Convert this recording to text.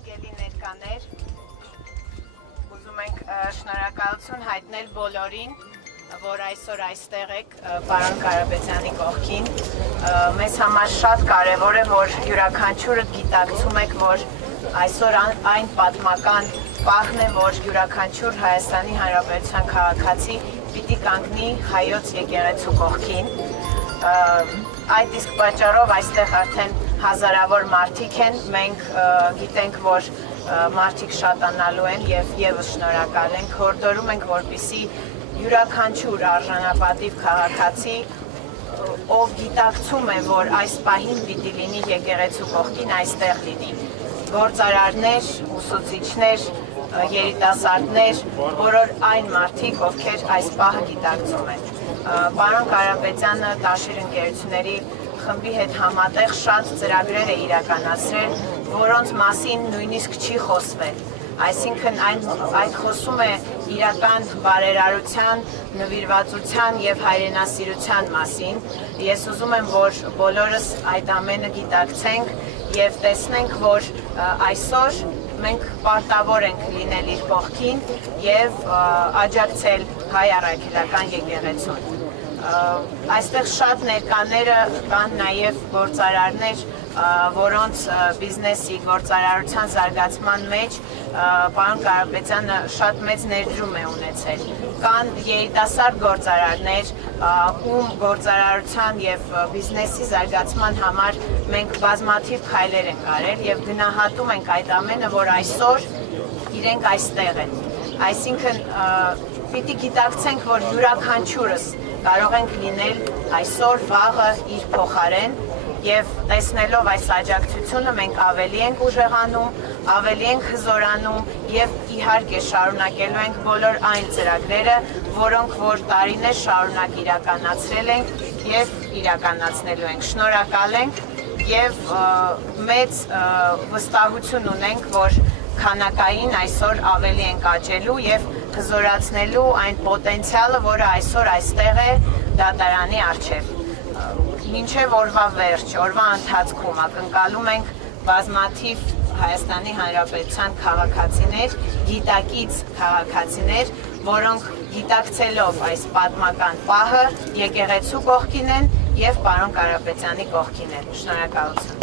Հարգելի ներկաներ, ուզում ենք շնորհակալություն հայտնել բոլորին, որ այսօր այստեղ եք պարոն Կարապետյանի կողքին։ Մեզ համար շատ կարևոր է, որ յուրաքանչյուրը գիտակցում եք, որ այսօր այն պատմական պահն է, որ յուրաքանչյուր Հայաստանի Հանրապետության քաղաքացի պիտի կանգնի հայոց եկեղեցու կողքին։ Այդ իսկ պատճառով այստեղ արդեն հազարավոր մարդիկ են, մենք գիտենք, որ մարդիկ շատանալու են և ևս շնորհակալ ենք, հորդորում ենք, որպեսզի յուրաքանչյուր արժանապատիվ քաղաքացի, ով գիտակցում է, որ այս պահին պիտի լինի եկեղեցու կողքին, այստեղ լինի։ Գործարարներ, ուսուցիչներ, երիտասարդներ, բոլոր այն մարդիկ, ովքեր այս պահը գիտակցում են։ Պարոն Կարապետյանը դաշիր ընկերությունների խմբի հետ համատեղ շատ ծրագրեր է իրականացրել, որոնց մասին նույնիսկ չի խոսվել։ Այսինքն այդ խոսում է իրական բարերարության, նվիրվածության և հայրենասիրության մասին։ Ես ուզում եմ, որ բոլորս այդ ամենը գիտակցենք և տեսնենք, որ այսօր մենք պարտավոր ենք լինել իր կողքին և աջակցել հայ առաքելական եկեղեցուն։ Այստեղ շատ ներկաները կան նաև գործարարներ, որոնց բիզնեսի, գործարարության զարգացման մեջ պարոն Կարապետյանը շատ մեծ ներդրում է ունեցել։ Կան երիտասարդ գործարարներ, ում գործարարության և բիզնեսի զարգացման համար մենք բազմաթիվ քայլեր ենք արել և գնահատում ենք այդ ամենը, որ այսօր իրենք այստեղ են։ Այսինքն պիտի գիտակցենք, որ յուրաքանչյուրս կարող ենք լինել այսօր վաղը իր փոխարեն և տեսնելով այս աջակցությունը մենք ավելի ենք ուժեղանում, ավելի ենք հզորանում և իհարկե շարունակելու ենք բոլոր այն ծրագրերը, որոնք որ տարիներ շարունակ իրականացրել ենք և իրականացնելու ենք։ Շնորհակալ ենք և մեծ վստահություն ունենք, որ քանակային այսօր ավելի ենք աճելու և հզորացնելու այն պոտենցիալը, որը այսօր այստեղ է դատարանի առջև։ Մինչև օրվա վերջ, օրվա ընթացքում ակնկալում ենք բազմաթիվ Հայաստանի Հանրապետության քաղաքացիներ, գիտակից քաղաքացիներ, որոնք գիտակցելով այս պատմական պահը եկեղեցու կողքին են և պարոն Կարապետյանի կողքին են։ Շնորհակալություն։